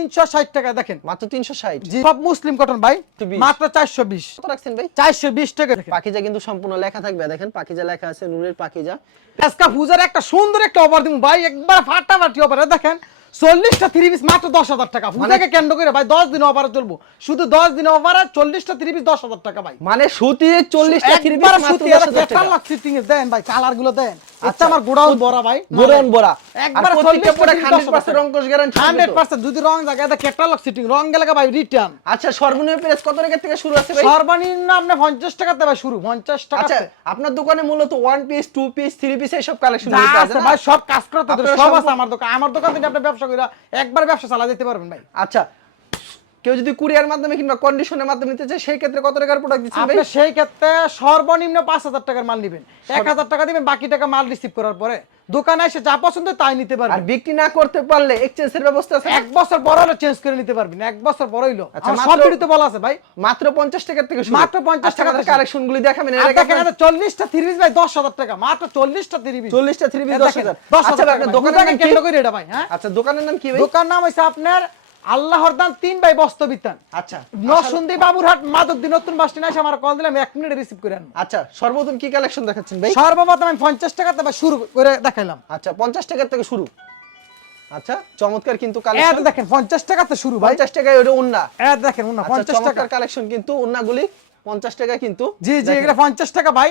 তিনশো ষাট টাকা দেখেন। মাত্র 360 জি। সব মুসলিম কটন ভাই 120 মাত্র চারশো বিশ। কত রাখছেন ভাই? চারশো বিশ টাকা পাখিজা কিন্তু সম্পূর্ণ লেখা থাকবে দেখেন পাখিজা লেখা আছে নুরের পাখিজা আজকা পূজার একটা সুন্দর একটা অফার দিব ভাই একবার ফাটাফাটি অফার দেখেন। চল্লিশটা থ্রি পিস মাত্র দশ হাজার টাকা। পূজাকে কেন্দ্র করে ভাই দশ দিন অফার চলবো। শুধু দশ দিন অফার চল্লিশটা থ্রি পিস দশ হাজার টাকা ভাই। মানে সুতি 40 টা থ্রি পিস সুতি 10000 টাকা। ক্যাটালগ দেন ভাই কালারগুলো দেন। আচ্ছা। আমার গোডাউন বড়া ভাই। বড়া। একবার একবার প্রত্যেকটা 40 প্রোডাক্ট টা 100% গ্যারান্টি হান্ড্রেড পার্সেন্ট যদি রং জায়গায় ক্যাটালগ সিটিং রং গেলে ভাই রিটার্ন আচ্ছা সর্বনিম্ন প্রাইস কত টাকা থেকে শুরু আছে ভাই? সর্বনিম্ন আপনি পঞ্চাশ টাকাতে ভাই শুরু পঞ্চাশ টাকা আচ্ছা আপনার দোকানে মূলত one piece two piece three piece এইসব কালেকশন আছে ভাই সব কাজ করতে সব- আছে আমার দোকান। আমার দোকান থেকে আপনি ব্যবসা করে একবার ব্যবসা চালা যেতে পারবেন ভাই। আচ্ছা কেউ যদি কুরিয়ার মাধ্যমে কিংবা কন্ডিশনের মাধ্যমে নিতে চায় সেই ক্ষেত্রে কত টাকার প্রোডাক্ট দিচ্ছেন আপনি সেই ক্ষেত্রে সর্বনিম্ন পাঁচ হাজার টাকার মাল নিবেন। এক হাজার টাকা দিবেন বাকি টাকা মাল রিসিভ করার পরে। দোকানে এসে যা পছন্দ তাই নিতে আর বিক্রি না করতে পারলে এক্সচেঞ্জের ব্যবস্থা আছে এক বছর পর হলে চেঞ্জ করে নিতে পারবেন এক বছর পর হইল। আচ্ছা, সব ভিডিওতে বলা আছে ভাই। মাত্র 50 টাকা থেকে শুরু। মাত্র 50 টাকা থেকে কালেকশন গুলি দেখাবেন এর আগে দেখেন আপনার চল্লিশটা থ্রিজ ভাই দশ হাজার টাকা। মাত্র চল্লিশটা থ্রিজ 40 টা থ্রি পিস 10000 দশ আচ্ছা হাজার ভাই, টাকা। দোকানের নাম কি? এটা ভাই হ্যাঁ? আচ্ছা দোকানের নাম কি ভাই? দোকান নাম হচ্ছে আপনার আল্লাহর দান তিন ভাই বস্তবিতান আচ্ছা নরসুন্দি বাবুরহাট মাদকদি নতুন বাস স্ট্যান্ড এসে আমার কল দিলাম এক মিনিটে রিসিভ করে আনব। আচ্ছা সর্বপ্রথম কি কালেকশন দেখাচ্ছেন ভাই? সর্বপ্রথম আমি পঞ্চাশ টাকাতে ভাই শুরু করে দেখাইলাম। আচ্ছা 50 টাকা থেকে শুরু। আচ্ছা চমৎকার কিন্তু কালেকশন দেখেন পঞ্চাশ টাকাতে শুরু ভাই। 50 টাকায় ওটা উন্না। এদ দেখেন উনা আচ্ছা পঞ্চাশ টাকা। চমৎকার কালেকশন কিন্তু উন্নাগুলি। 50 টাকা কিন্তু জি জি। এগুলো পঞ্চাশ টাকা ভাই।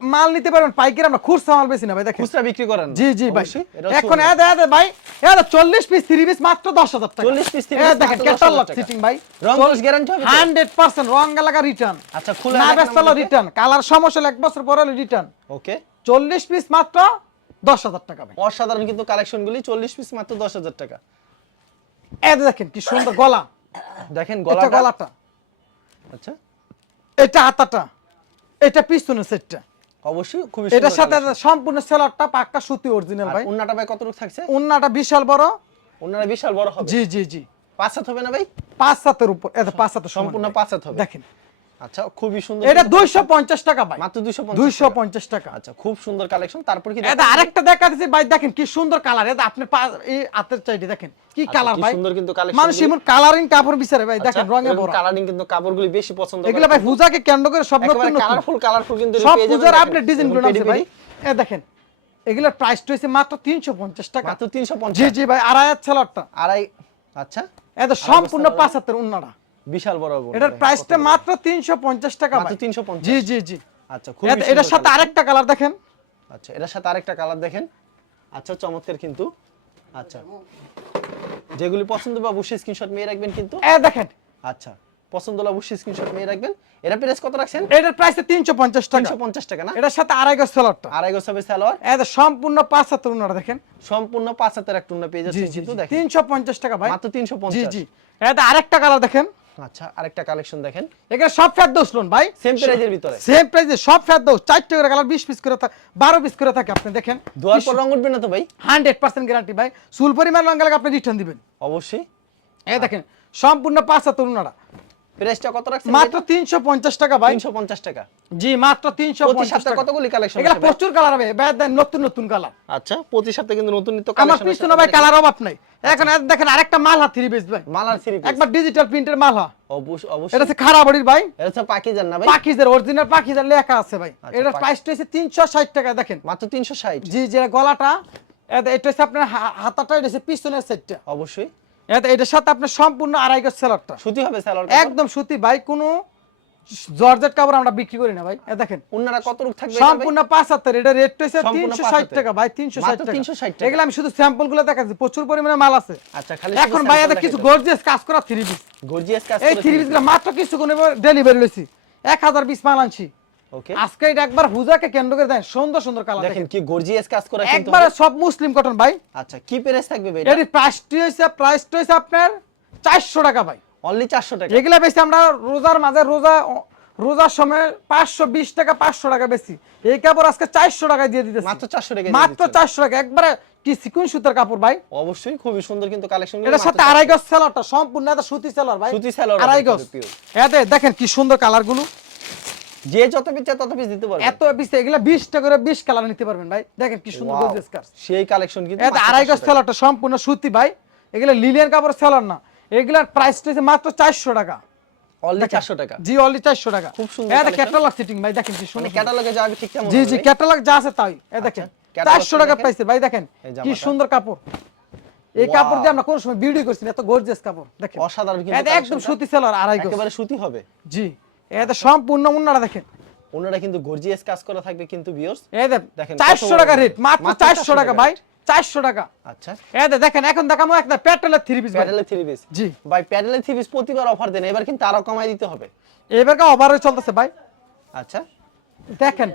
মাল নিতে পারবেন পাইকারি আমরা খুচরা মাল বেশি না ভাই দেখেন। খুচরা বিক্রি করেন। জি জি ভাই। এখন। এদ এদ ভাই এদ চল্লিশ পিস থ্রি পিস মাত্র দশ হাজার টাকা। 40 piece, 30 এ piece দেখেন 10,000 ক্যাটালগ সিটিং ভাই। রং গ্যারান্টি হবে তো? হান্ড্রেড পার্সেন্ট রং এলাকা রিটার্ন আচ্ছা, খুলে না বেচলে রিটার্ন কালার সমস্যা এক বছর পরে রিটার্ন ওকে। চল্লিশ পিস মাত্র দশ হাজার টাকা ভাই। অসাধারণ কিন্তু কালেকশন গুলি চল্লিশ পিস মাত্র দশ হাজার টাকা। এদ দেখেন কি সুন্দর গলা। দেখেন গলাটা। গলাটা। আচ্ছা। এটা হাতাটা। এটা পিছনের সেটটা অবশ্যই খুবই এটার সাথে সম্পূর্ণ সেলারটা পাক্কা সুতি অরিজিনাল ভাই। উন্নাটা ভাই কতটুকু থাকছে? উন্নাটা বিশাল বড়। উন্নাটা বিশাল বড় হবে? জি জি জি। পাঁচ সাত হবে না ভাই? পাঁচ সাতের উপর এটা পাঁচ সাত সম্পূর্ণ। পাঁচ সাত হবে। দেখেন। আচ্ছা খুবই সুন্দর এটা কিন্তু দুইশো পঞ্চাশ টাকা ভাই। মাত্র দুইশো দুইশো পঞ্চাশ টাকা। আচ্ছা খুব সুন্দর কালেকশন। তারপর কি এটা আরেকটা দেখা দিচ্ছে ভাই দেখেন কি সুন্দর কালার। এটা আপনি এই হাতের দেখেন কি কালার আচ্ছা, ভাই। সুন্দর কিন্তু collection মানুষ এমন কালারিং কাপড় বিচারে ভাই দেখেন রঙে বড় কালারিং কিন্তু কাপড়গুলি বেশি পছন্দ করে। এগুলো ভাই পূজাকে কেন্দ্র করে সব নতুন নতুন কালারফুল কালারফুল কিন্তু সব পূজার আপনি ডিজাইনগুলো আছে ভাই। এ দেখেন এগুলোর প্রাইস রয়েছে মাত্র তিনশো পঞ্চাশ টাকা। মাত্র তিনশো জি পঞ্চাশ। জি ভাই আড়াই ছেলারটা। আড়াই আচ্ছা। এটা সম্পূর্ণ পাঁচ হাতের উন্নাটা বিশাল বড় বড় এটার প্রাইসটা মাত্র তিনশো পঞ্চাশ টাকা মাত্র 350 জি জি জি। আচ্ছা খুব এটার সাথে আরেকটা কালার দেখেন। আচ্ছা এটার সাথে আরেকটা কালার দেখেন। আচ্ছা চমৎকার কিন্তু। আচ্ছা যেগুলি পছন্দ হবে অবশ্যই স্ক্রিনশট নিয়ে রাখবেন কিন্তু। এ দেখেন। আচ্ছা পছন্দ হলে অবশ্যই স্ক্রিনশট নিয়ে রাখবেন। এটা প্রাইস কত রাখছেন? এটার প্রাইস তিনশো পঞ্চাশ টাকা। তিনশো পঞ্চাশ টাকা না? এটার সাথে আড়াই গজ সেলারটা আড়াই গোছ হবে সালোয়ার এটা সম্পূর্ণ পাঁচ হাতের উন্নাটা দেখেন। সম্পূর্ণ পাঁচ হাতের একটা উন্না পেয়ে জি যাচ্ছেন কিন্তু দেখেন। তিনশো পঞ্চাশ টাকা ভাই। মাত্র তিনশো জি জি। এটা আরেকটা কালার দেখেন। আচ্ছা আরেকটা কালেকশন দেখেন। এখানে সব দোষ লোন ভাই। সেম প্রাইজের ভিতরে। সেম প্রাইজে সব ফ্যাট দোষ চারটে করে কালার বিশ পিস করে থাকে বারো পিস করে থাকে আপনি দেখেন। দুয়ার পর রং উঠবে না তো ভাই? হান্ড্রেড পার্সেন্ট গ্যারান্টি ভাই। সুল পরিমাণ রঙ গেলে আপনি রিটার্ন দিবেন। অবশ্যই। এই দেখেন সম্পূর্ণ পাঁচ তরুণারা প্রাইসটা কত রাখছেন মাত্র তিনশো পঞ্চাশ টাকা ভাই। তিনশো পঞ্চাশ টাকা। জি মাত্র তিনশো প্রতি পঞ্চাশ সপ্তাহে টাকা। কতগুলি কালেকশন এগুলা প্রচুর কালার হবে। দেন নতুন নতুন কালার আচ্ছা প্রতি সপ্তাহে কিন্তু নতুন নিত্য আমার পিছনে ভাই কালার অভাব নাই। এখন দেখেন আরেকটা মালহা থ্রি পিস ভাই। থ্রি পিস একবার ডিজিটাল প্রিন্টের মালহা। অবশ্যই অবশ্যই। এটা হচ্ছে খারাপড়ির ভাই। এটা হচ্ছে না ভাই? অরিজিনাল লেখা আছে ভাই। আচ্ছা, এটার পাখি- প্রাইস হচ্ছে তিনশো ষাট টাকা দেখেন। মাত্র তিনশো ষাট। জি যে গলাটা এটা হচ্ছে আপনার হাতাটা এটা হচ্ছে পিছনের সেটটা অবশ্যই। এটা এটার সাথে আপনার সম্পূর্ণ আড়াই গজ সেলারটা সুতি হবে সালোয়ার একদম সুতি ভাই কোনো জর্জেট কাপড় আমরা বিক্রি করি না ভাই। এ দেখেন। কত রূপ থাকবে সম্পূর্ণ এটা রেট তিনশো টাকা ভাই তিনশো টাকা। 360 টাকা। এগুলো আমি শুধু স্যাম্পলগুলো দেখাচ্ছি প্রচুর পরিমাণে মাল আছে। আচ্ছা খালি এখন ভাই কিছু গর্জিয়াস কাজ করা থ্রি পিস গর্জিয়াস কাজ এই থ্রি পিসগুলো মাত্র কিছু কোনো ডেলিভারি লইছি। এক হাজার পিস মাল আনছি। ওকে আজকে এটা একবার হুজাকে কেন্দ্র করে দেন সুন্দর সুন্দর কালার দেখেন কি গর্জিয়াস কাজ করা কিন্তু একবারে সব মুসলিম কটন ভাই। আচ্ছা কি প্রাইস থাকবে ভাই এর প্রাইসটি হইছে প্রাইসটি হইছে আপনার চারশো টাকা ভাই। অনলি চারশো টাকা। এগুলা বেশি আমরা রোজার মাঝে রোজা রোজার সময় পাঁচশো বিশ টাকা পাঁচশো টাকা বেশি। এই কাপড় আজকে চারশো টাকায় দিয়ে দিতেছি। মাত্র চারশো টাকা মাত্র চারশো টাকা। একবারে কি সিকুয়েন্স সুতার কাপড় ভাই? অবশ্যই খুবই সুন্দর কিন্তু কালেকশন এটার সাথে আড়াই গজ সেলারটা সম্পূর্ণ এটা সুতি সেলার ভাই। সুতি সালোয়ার আড়াই গজ। এতে দেখেন কি সুন্দর কালারগুলো। যে যত পিস তত পিস দিতে পারবে। এত বিশ এগুলা বিশ টাকা করে বিশ কালার নিতে পারবেন ভাই। দেখেন কি সুন্দর গর্জিয়াস কাজ সেই কালেকশন কিন্তু মাত্র আড়াই গজ 400 সেলারটা সম্পূর্ণ সুতি ভাই। এগুলা লিলিয়ান কাপড় সেলার না। এগুলার প্রাইস হচ্ছে মাত্র চারশো টাকা। অনলি চারশো টাকা? জি অনলি চারশো টাকা। খুব সুন্দর এটা ক্যাটালগ সিটিং ভাই দেখেন কি মানে সুন্দর। ক্যাটালগে যাবে ঠিক কেমন জি জি ক্যাটালগ যা আছে তাই। এ দেখেন catalog চারশো টা টাকা দেখেন। ভাই দেখেন কি সুন্দর কাপড়। এই কাপড় দিয়ে আমরা কোন সময় ভিডিও করছি এত গর্জিয়াস কাপড় দেখেন। অসাধারণ কিন্তু এটা একদম সুতি সেলার আড়াই গজ। একেবারে সুতি হবে। জি এটা সম্পূর্ণ উন্নাটা দেখেন। ওনারা কিন্তু গর্জিয়াস কাজ করা থাকবে কিন্তু ভিউয়ার্স এই দেখেন, কত চারশো বড় টাকা রেট মাত্র মাত্র 400 টাকা ভাই চারশো টাকা। আচ্ছা। এই দেখেন এখন দেখাবো একটা পেট্রোলের থ্রি পিস প্যাডেলে থ্রি পিস জি। ভাই প্যাডেলে থ্রি পিস প্রতিবার অফার দেন এবার কিন্তু আরও কমাই দিতে হবে। এবার ওভারে চলতেছে ভাই। আচ্ছা। দেখেন।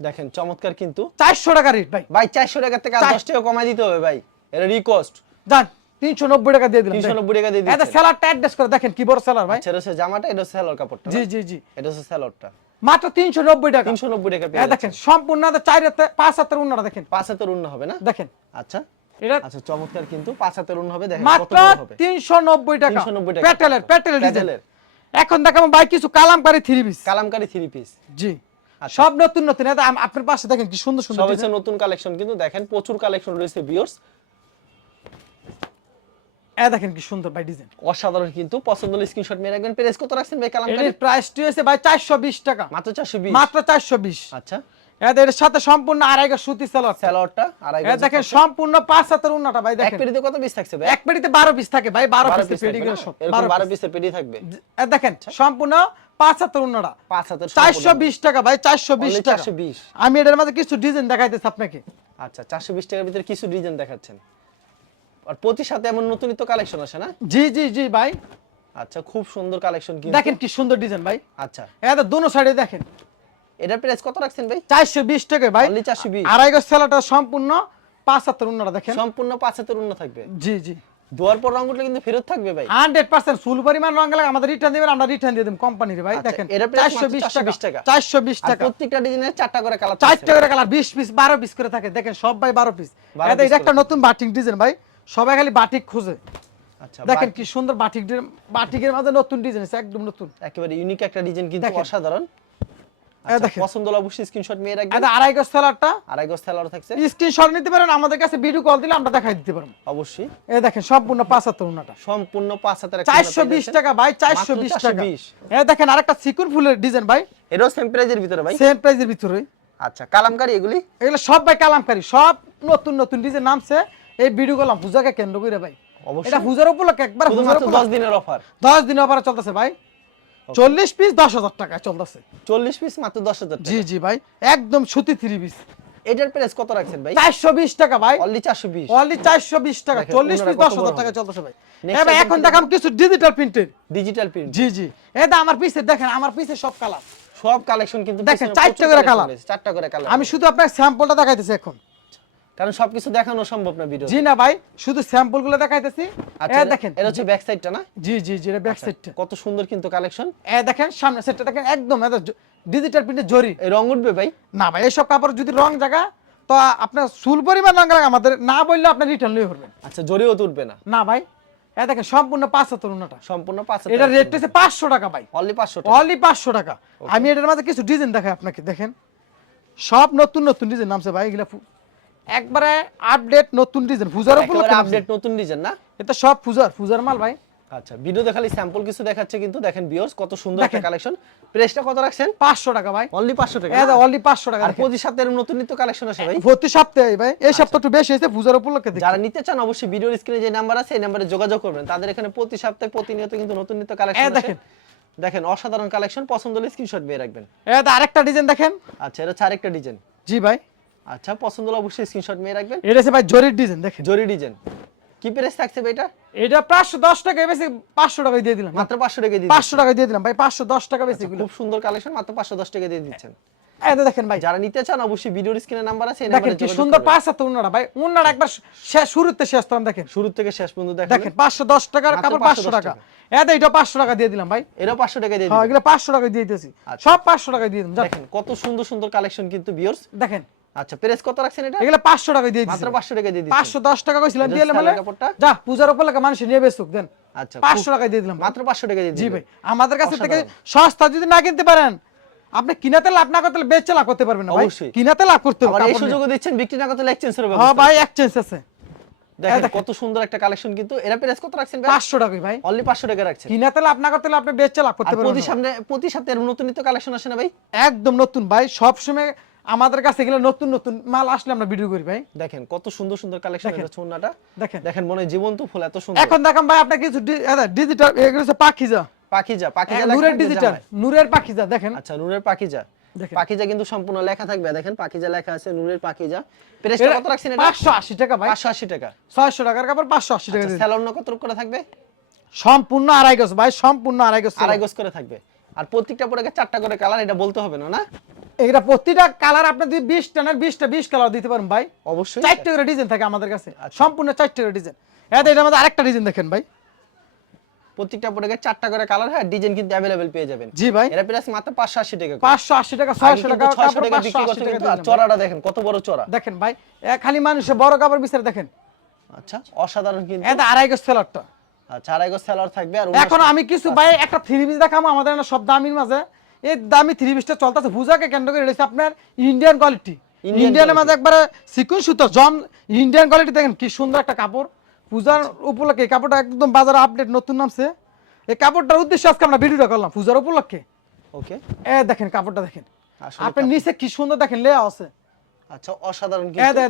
দেখেন চমৎকার কিন্তু। চারশো টাকা রেট ভাই। ভাই চারশো টাকা থেকে আর চার- দশ টাকা কমাই দিতে হবে ভাই। এটা রিকোয়েস্ট তিনশো নব্বই টাকা দিয়ে দিলাম। তিনশো নব্বই টাকা দিয়ে এটা দিচ্ছেন। সেলারটা অ্যাড্রেস করে দেখেন কি বড় সেলার ভাই। আচ্ছা এটা জামাটা এটা স্যালোর কাপড়টা। জি জি জি। এটা হচ্ছে স্যালোরটা মাত্র তিনশো নব্বই টাকা। তিনশো নব্বই টাকা দেখেন সম্পূর্ণ চার হাতে পাঁচ হাতের উন্নাটা দেখেন। পাঁচ হাতের উন্ন হবে না? দেখেন। আচ্ছা। এটা আচ্ছা চমৎকার কিন্তু পাঁচ হাতের উন্ন হবে দেখেন মাত্র তিনশো নব্বই টাকা। 390 টাকা। প্যাটেলের প্যাটেলের ডিজাইন এখন দেখাবো ভাই কিছু kalamkari three piece kalamkari three piece জি। আচ্ছা। সব নতুন নতুন। আপনার পাশে দেখেন কি সুন্দর সুন্দর নতুন কালেকশন কিন্তু দেখেন প্রচুর কালেকশন রয়েছে ভিউয়ার্স এ দেখেন কি সুন্দর ভাই ডিজাইন অসাধারণ কিন্তু পছন্দ হলে স্ক্রিনশট মেরে রাখবেন। প্রেস কত রাখছেন ভাই কালামকারি এর প্রাইসটি হয়েছে ভাই চারশো বিশ টাকা। মাত্র চারশো বিশ? মাত্র চারশো বিশ। আচ্ছা। এর সাথে সম্পূর্ণ আড়াইগা সুতি দেখেন সম্পূর্ণ পাঁচ হাতের উন্নাটা ভাই এক দেখেন পেটিতে কত পিস থাকছে ভাই? এক পেটিতে বারো পিস থাকে ভাই বারো বারো পিস পিস পেটি সব এরকম বারো বারো piece। পিসের পেটি থাকবে? এ দেখেন সম্পূর্ণ পাঁচ হাতের উন্নাটা। পাঁচ হাতের চারশো বিশ টাকা ভাই চারশো বিশ Only টাকা। 420 আমি এটার মাঝে কিছু ডিজাইন দেখাইতেছি আপনাকে। আচ্ছা চারশো বিশ টাকার ভিতরে কিছু ডিজাইন দেখাচ্ছেন? আর প্রতি সাথে এমন নতুনিত কালেকশন আসে না? জি জি জি ভাই। আচ্ছা খুব সুন্দর কালেকশন কিন্তু। দেখেন কি সুন্দর ডিজাইন ভাই। আচ্ছা। এটা দোনো সাইডে দেখেন। এটার প্রাইস কত রাখছেন ভাই? চারশো বিশ টাকা ভাই। Only 420 আড়াই গজ সেলাটা সম্পূর্ণ পাঁচ হাতের উন্নাটা দেখেন। সম্পূর্ণ পাঁচ হাতের উন্ন থাকবে। জি জি। দুয়ার পর রঙ উঠলে কিন্তু ফেরত থাকবে ভাই। হান্ড্রেড পার্সেন্ট ফুল পরিমাণ রঙ গেলে আমাদের রিটার্ন দেবেন আমরা রিটার্ন দিয়ে দেব কোম্পানির ভাই আচ্ছা, দেখেন। এটার চারশো মাত্র বিশ 420 টাকা। টাকা। চারশো বিশ আর টাকা। প্রত্যেকটা ডিজাইনের চারটা করে কালার চারটে করে কালার বিশ পিস বারো পিস করে থাকে। দেখেন সব ভাই বারো পিস 12 এটা একটা নতুন বাটিক ডিজাইন ভাই। সবাই খালি বাটিক খুঁজে। আচ্ছা দেখেন কি সুন্দর বাটিক বাটিকের মাঝে নতুন ডিজাইন আছে একদম নতুন। একেবারে ইউনিক একটা ডিজাইন কিন্তু অসাধারণ। আচ্ছা, পছন্দ হলে অবশ্যই স্ক্রিনশট নিয়ে রাখবেন। এটা আড়াই গজ সেলারটা। আড়াই গজ স্যালোয়ার থাকছে। স্ক্রিনশট নিতে পারেন আমাদের কাছে ভিডিও কল দিলে আমরা দেখাই দিতে পারব। অবশ্যই। এই দেখেন সম্পূর্ণ পাঁচ হাতের সম্পূর্ণ পাঁচ হাতের একটা চারশো উন্নত বিশ পেয়ে টাকা ভাই চারশো মাত্র বিশ টাকা। 420 দেখেন আরেকটা সিকুন ফুলের ডিজাইন ভাই। যাচ্ছেন। সেম প্রাইজের ভিতরে ভাই? সেম প্রাইজের ভিতরে। আচ্ছা কালামকারি এগুলি? এগুলো সব ভাই কালামকারি সব নতুন নতুন ডিজাইন নামছে। এই ভিডিও করলাম পূজাকে কেন্দ্র করে ভাই। এটা পূজার উপলক্ষে একবার দশ দিনের অফার দশ দিন অফারে চলতেছে ভাই। চল্লিশ পিস দশ হাজার টাকায় চলতেছে। চল্লিশ পিস মাত্র দশ হাজার জি জি ভাই একদম সুতি থ্রি পিস এটার প্রাইস কত রাখছেন ভাই? চারশো বিশ টাকা ভাই। অনলি চারশো বিশ। অনলি চারশো বিশ টাকা। দেখেন, চল্লিশ অন্যরা পিস কত দশ বড় হাজার হবে। টাকা চলতেছে ভাই। এবার item এখন দেখাম কিছু ডিজিটাল প্রিন্টের ডিজিটাল প্রিন্ট জি জি। এটা আমার পিসে দেখেন আমার পিসে সব কালার সব কালেকশন কিন্তু দেখেন, চারটে করে। রয়েছে, চারটা করে কালার আমি শুধু আপনার স্যাম্পলটা দেখাইতেছি এখন। কারণ সবকিছু দেখানো সম্ভব না ভিডিও জি না ভাই শুধু স্যাম্পলগুলো দেখাইতেছি। আচ্ছা দেখেন। এটা হচ্ছে ব্যাক সাইডটা না? জি জি জি এটা ব্যাক সাইডটা কত সুন্দর কিন্তু কালেকশন এ দেখেন সামনে সেটটা দেখেন একদম ডিজিটাল প্রিন্টের জরি। এই রং উঠবে ভাই? না ভাই এইসব কাপড় যদি রং জায়গা তো আপনার সুল পরিমাণ রং লাগে আমাদের না বললে আপনি রিটার্ন লিয়ে করবেন আচ্ছা জরিও তো উঠবে না। না ভাই এ দেখেন সম্পূর্ণ পাঁচ হাজার উন্নটা। সম্পূর্ণ পাঁচ এটা রেট হচ্ছে পাঁচশো টাকা ভাই। অনলি পাঁচশো টাকা। অনলি পাঁচশো টাকা। আমি এটার মাঝে কিছু ডিজাইন দেখাই আপনাকে দেখেন। সব নতুন নতুন ডিজাইন নামছে ভাই এগুলা একবারে আপডেট নতুন ডিজাইন একেবারে উপলক্ষে আপডেট নতুন ডিজাইন না? এটা সব পূজার পূজার মাল ভাই। আচ্ছা ভিডিওতে খালি স্যাম্পল কিছু দেখাচ্ছে কিন্তু দেখেন বিয়র্স কত সুন্দর একটা কালেকশন প্রাইসটা কত রাখছেন? পাঁচশো টাকা ভাই। অনলি পাঁচশো টাকা এটা না? অনলি পাঁচশো টাকা আর। প্রতি সপ্তাহের নতুন নিত্য কালেকশন আসে ভাই? প্রতি সপ্তাহে ভাই এই সপ্তাহ একটু বেশি হয়েছে পূজার উপলক্ষে যারা নিতে চান অবশ্যই ভিডিওর স্ক্রিনে যে নাম্বার আছে এই নাম্বারে যোগাযোগ করবেন। তাদের এখানে প্রতি সপ্তাহে প্রতিনিয়ত কিন্তু নতুন নিত্য কালেকশন এই দেখেন। দেখেন অসাধারণ কালেকশন পছন্দ হলে স্ক্রিনশট দিয়ে রাখবেন। এটা আরেকটা ডিজাইন দেখেন। আচ্ছা এটা হচ্ছে আরেকটা ডিজাইন জি ভাই। আচ্ছা পছন্দ হলে অবশ্যই স্ক্রিনশট নিয়ে রাখবেন। এটা হচ্ছে ভাই জরির ডিজাইন দেখেন। জরি ডিজাইন কি প্রাইস থাকছে ভাই এটা? এটা পাঁচশো দশ টাকা বেশি পাঁচশো টাকায় দিয়ে দিলাম। মাত্র পাঁচশো টাকা দিয়ে পাঁচশো টাকা দিয়ে দিলাম ভাই পাঁচশো দশ টাকা বেশি দিচ্ছেন। খুব সুন্দর কালেকশন মাত্র পাঁচশো দশ টাকা দিয়ে দিচ্ছেন। যে দেখেন ভাই। যারা নিতে চান অবশ্যই ভিডিওর স্ক্রিনে নাম্বার আছে এই দেখেন নাম্বারে কি যোগাযোগ সুন্দর পাঁচ হাতে উন্নাটা ভাই। উন্নাটা একবার শেষ শুরুতে শেষ তখন দেখেন। শুরু থেকে শেষ পর্যন্ত দেখেন। দেখেন পাঁচশো দশ টাকার কাপড় 510 পাঁচশো টাকা। এত এটা পাঁচশো টাকা দিয়ে দিলাম ভাই। এটা পাঁচশো টাকা দিয়ে দিলাম। হ্যাঁ। এগুলো পাঁচশো টাকা দিয়ে দিতেছি আচ্ছা। সব পাঁচশো টাকা দিয়ে যান। দেখেন কত সুন্দর সুন্দর কালেকশন কিন্তু ভিউয়ার্স দেখেন। আচ্ছা প্রেস কত রাখছেন এটা? এগুলো টাকা দিয়ে মাত্র দিচ্ছি পাঁচশো টাকা দিয়ে টাকা কইছিলাম দিয়ে মানে যা পূজার উপলক্ষে মানুষ নিয়ে দেন। আচ্ছা পাঁচশো খুব- টাকা দিয়ে দিলাম। মাত্র পাঁচশো টাকা দিয়ে জি ভাই আমাদের কাছে থেকে সস্তা যদি না কিনতে পারেন আপনি কিনাতে লাভ না করতে বেচে লাভ করতে পারবেন না ভাই। অবশ্যই। কিনাতে লাভ করতে হবে এই। সুযোগও দিচ্ছেন বিক্রি না করতে এক্সচেঞ্জের হ্যাঁ ভাই এক্সচেঞ্জ আছে। দেখেন। কত সুন্দর একটা কালেকশন কিন্তু। এরা প্রেস কত রাখছেন ভাই? পাঁচশো টাকাই ভাই। অনলি পাঁচশো টাকা রাখছেন। কিনাতে লাভ না করতে আপনি বেচে লাভ করতে পারবেন প্রতি। সামনে প্রতি সপ্তাহে নতুন নিত্য কালেকশন আসে না ভাই? একদম নতুন ভাই সব সময় আমাদের কাছে গেলে নতুন নতুন মাল আসলে আমরা ভিডিও করি ভাই। দেখেন কত সুন্দর সুন্দর কালেকশন দেখেন। এটা চুন্নাটা দেখেন। দেখেন মনে জীবন্ত ফুল এত সুন্দর। এখন দেখাম ভাই আপনার কিছু ডিজিটাল এগুলো হচ্ছে পাখিজা। পাখিজা পাখিজা নূরের ডিজিটাল নূরের পাখিজা দেখেন। আচ্ছা নূরের পাখিজা। দেখেন। পাখিজা কিন্তু সম্পূর্ণ লেখা থাকবে দেখেন পাখিজা লেখা আছে নূরের পাখিজা। প্রেসটা কত রাখছেন এটা? পাঁচশো আশি টাকা ভাই। 580 টাকা। ছয়শো টাকার কাপড় পাঁচশো আশি টাকা আচ্ছা। স্যালন কত করে থাকবে? সম্পূর্ণ আড়াই গজ ভাই সম্পূর্ণ আড়াই গজ আড়াই গজ করে থাকবে। আর প্রত্যেকটা পরে চারটা করে কালার এটা বলতে হবে না না? এটা প্রতিটা কালার আপনি যদি বিশ টানের বিশটা বিশ কালার দিতে পারেন ভাই। অবশ্যই। চারটে করে ডিজাইন থাকে আমাদের কাছে। আচ্ছা। সম্পূর্ণ চারটে করে ডিজাইন এটা এটা আমাদের আরেকটা ডিজাইন দেখেন ভাই। প্রত্যেকটা পরে চারটা করে কালার হয় ডিজাইন কিন্তু অ্যাভেলেবেল পেয়ে যাবেন। জি ভাই। এটা প্রাইস মাত্র 580 টাকা করে। পাঁচশো আশি টাকা আগে ছয়শো কিন্তু টাকা 600 টাকা বিক্রি করতে টাকা কিন্তু আর চড়াটা দেখেন কত বড় চড়া। দেখেন ভাই খালি মানুষের বড় কাপড় বিচারে দেখেন। আচ্ছা অসাধারণ কিন্তু। এটা আড়াই গজ সেলারটা আচ্ছা আড়াই গজ সেলার থাকবে আর এখন আমি কিছু ভাই একটা থ্রি পিস দেখাবো আমাদের না সব দামির মাঝে। এই দামি থ্রি পিসটা চলতেছে পূজাকে কেন্দ্র করে রয়েছে আপনার ইন্ডিয়ান কোয়ালিটি ইন্ডিয়ানের মাঝে একবারে সিকুন সুতো জম ইন্ডিয়ান কোয়ালিটি দেখেন কি সুন্দর একটা কাপড়। পূজার উপলক্ষে কাপড়টা একদম বাজারে আপডেট নতুন নামছে। এই কাপড়টার উদ্দেশ্যে আজকে আমরা ভিডিওটা করলাম পূজার উপলক্ষে। ওকে এ দেখেন কাপড়টা দেখেন। আপনার নিচে কি সুন্দর দেখেন লেয়া আছে। আচ্ছা অসাধারণ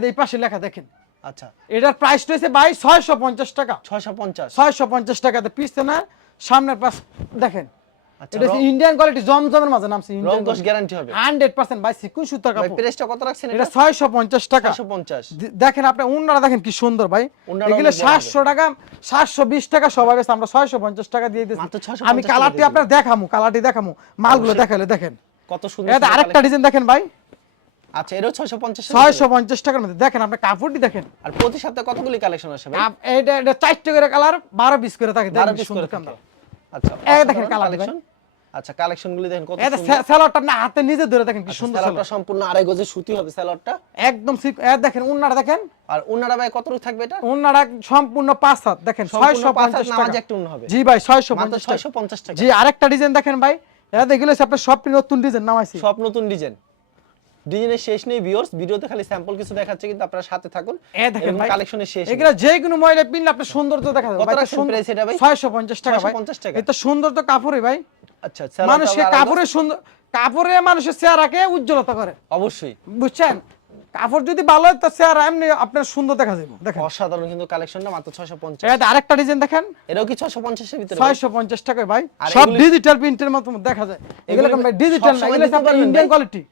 এই পাশে লেখা দেখেন। আচ্ছা। এটার প্রাইস রয়েছে ভাই ছয়শো পঞ্চাশ টাকা। 650 ছয়শো পঞ্চাশ টাকাতে পিসতে না সামনের পাশ দেখেন। আচ্ছা এটা ইন্ডিয়ান কোয়ালিটি জমজমের মাঝে নামছে ইন্ডিয়ান গ্যারান্টি হবে। ভাই সিকুন সুতার কাপড়। প্রাইসটা কত রাখছেন এটা এটা? ছয়শো পঞ্চাশ টাকা। 650 দি- দেখেন আপনি উন্নারা দেখেন কি সুন্দর ভাই। এগুলো অনেক বড় হবে। সাতশো টাকা সাতশো বিশ টাকা সবাই বেশ আমরা ছয়শো পঞ্চাশ টাকা দিয়ে দিচ্ছি 650 আমি কালারটি আপনার দেখামু কালারটি দেখামু। মালগুলো দেখালে দেখেন। কত সুন্দর এটা আরেকটা ডিজাইন দেখেন ভাই। আচ্ছা এরও 650 টাকা ছয়শো পঞ্চাশ টাকার মধ্যে। দেখেন আপনি কাপড়টি দেখেন। আর প্রতি সপ্তাহে কতগুলি কালেকশন আসে ভাই আপ- এটা এটা চারটে করে কালার বারো পিস করে থাকে। 12 পিস করে আচ্ছা এই দেখেন আচ্ছা কালেকশন গুলি দেখেন কত সুন্দর। স্যালাডটা আপনি হাতে নিজে ধরে দেখেন কি সুন্দর স্যালাডটা সম্পূর্ণ আড়াই গজের সুতি হবে স্যালাডটা একদম সিক- এ দেখেন উন্নাটা দেখেন। আর উন্নারা ভাই কত রূপ থাকবে এটা? উন্নাটা সম্পূর্ণ পাঁচ হাত। দেখেন সম্পূর্ণ ছয়শো পাঁচ হাত পঞ্চাশ নামাজ টাকা। একটা উন্ন হবে। জি ভাই ছয়শো মাত্র পঞ্চাশ টাকা 650 টাকা। জি আরেকটা ডিজাইন দেখেন ভাই। এটা দেখলে আপনার সবটি নতুন ডিজাইন নামাইছি। সব নতুন ডিজাইন ডিজাইনের শেষ নেই ভিউয়ার্স ভিডিওতে খালি স্যাম্পল কিছু দেখাচ্ছে কিন্তু আপনারা সাথে থাকুন। এ দেখেন ভাই কালেকশনের শেষ। এগুলো যে কোনো মহিলা পিনলে আপনার সৌন্দর্য দেখা যাবে। কত সুন্দর- এটা ভাই? 650 টাকা ভাই। 650 টাকা। এটা সুন্দর তো কাপড়ই ভাই। আচ্ছা কাপড়ের সুন্দর কাপড়ে মানুষের চেহারাকে উজ্জ্বলতা করে। অবশ্যই। বুঝছেন? কাপড় যদি ভালো হয় তো চেহারা এমনি আপনার সুন্দর দেখা যাবে। দেখেন। অসাধারণ কিন্তু কালেকশনটা মাত্র 650 এটা আরেকটা ডিজাইন দেখেন। এটাও কি 650 এর ভিতরে ভাই? ছয়শো পঞ্চাশ টাকা ভাই। সব ডিজিটাল প্রিন্টের মতো দেখা যায়। এগুলো ডিজিটাল না এগুলো ইন্ডিয়ান কোয়ালিটি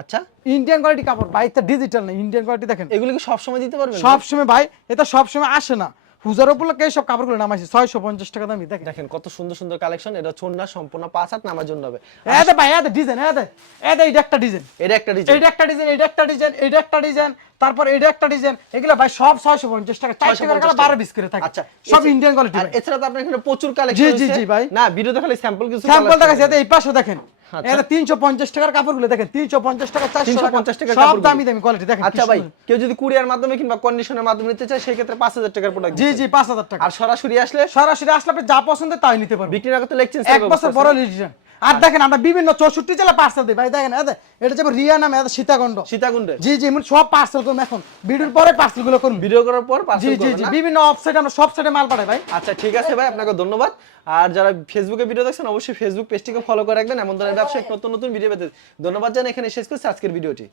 আচ্ছা। ইন্ডিয়ান কোয়ালিটি কাপড় ভাই এটা ডিজিটাল না ইন্ডিয়ান কোয়ালিটি দেখেন। এগুলো কি সব সময় দিতে পারবেন? ভাই এটা সব সময় আসে না। পূজার উপলক্ষে সব কাপড়গুলো নামাইছে ছয়শো পঞ্চাশ টাকা দামি দেখেন। দেখেন কত সুন্দর সুন্দর কালেকশন এটা সম্পূর্ণ পাঁচ হাত নামার জন্য হবে। এতে ভাই এতে ডিজাইন এতে এতে এইটা একটা ডিজাইন এটা একটা ডিজাইন এইটা একটা ডিজাইন এইটা একটা ডিজাইন এইটা একটা ডিজাইন তারপর এইটা একটা ডিজাইন এগুলো ভাই সব ছয়শো পঞ্চাশ টাকা চার টাকা বারো পিস করে থাকে। আচ্ছা সব ইন্ডিয়ান কোয়ালিটি আর এছাড়া তো আপনার এখানে প্রচুর কালেকশন জি, জি, জি, ভাই। না ভিডিওতে খালি স্যাম্পল কিছু স্যাম্পল দেখাচ্ছি এই পাশে দেখেন। এটা তিনশো পঞ্চাশ টাকার কাপড়গুলো দেখেন তিনশো পঞ্চাশ টাকা চারশো 350 টাকার সব দামি দামি কোয়ালিটি দেখেন আচ্ছা ভাই কেউ যদি কুরিয়ার মাধ্যমে কিংবা কন্ডিশনের মাধ্যমে নিতে চায় সেই ক্ষেত্রে পাঁচ হাজার টাকার প্রোডাক্ট জি জি পাঁচ হাজার টাকা। আর সরাসরি আসলে? সরাসরি আসলে আপনি যা পছন্দ তাই নিতে পারবেন। বিক্রি না করতে এক বছর বড় আর দেখেন আমরা বিভিন্ন চৌষট্টি জেলা পার্সেল দিই। ভাই দেখেন এটা যাবে রিয়া নামে সীতাকুণ্ড। সীতাকুণ্ড। জি জি মানে সব পার্সেল করুন এখন ভিডিওর পরে পার্সেলগুলো করুন। ভিডিও করার পর জি জি জি বিভিন্ন অফসাইট আমরা সব সাইডে মাল পাঠাই ভাই। আচ্ছা ঠিক আছে ভাই আপনাকে ধন্যবাদ। আর যারা ফেসবুকে ভিডিও দেখছেন অবশ্যই ফেসবুক পেজটিকে ফলো করে রাখবেন। এমন ধরনের ব্যবসায়িক নতুন নতুন ভিডিও পেতে ধন্যবাদ জানাই। এখানে শেষ করছি আজকের ভিডিওটি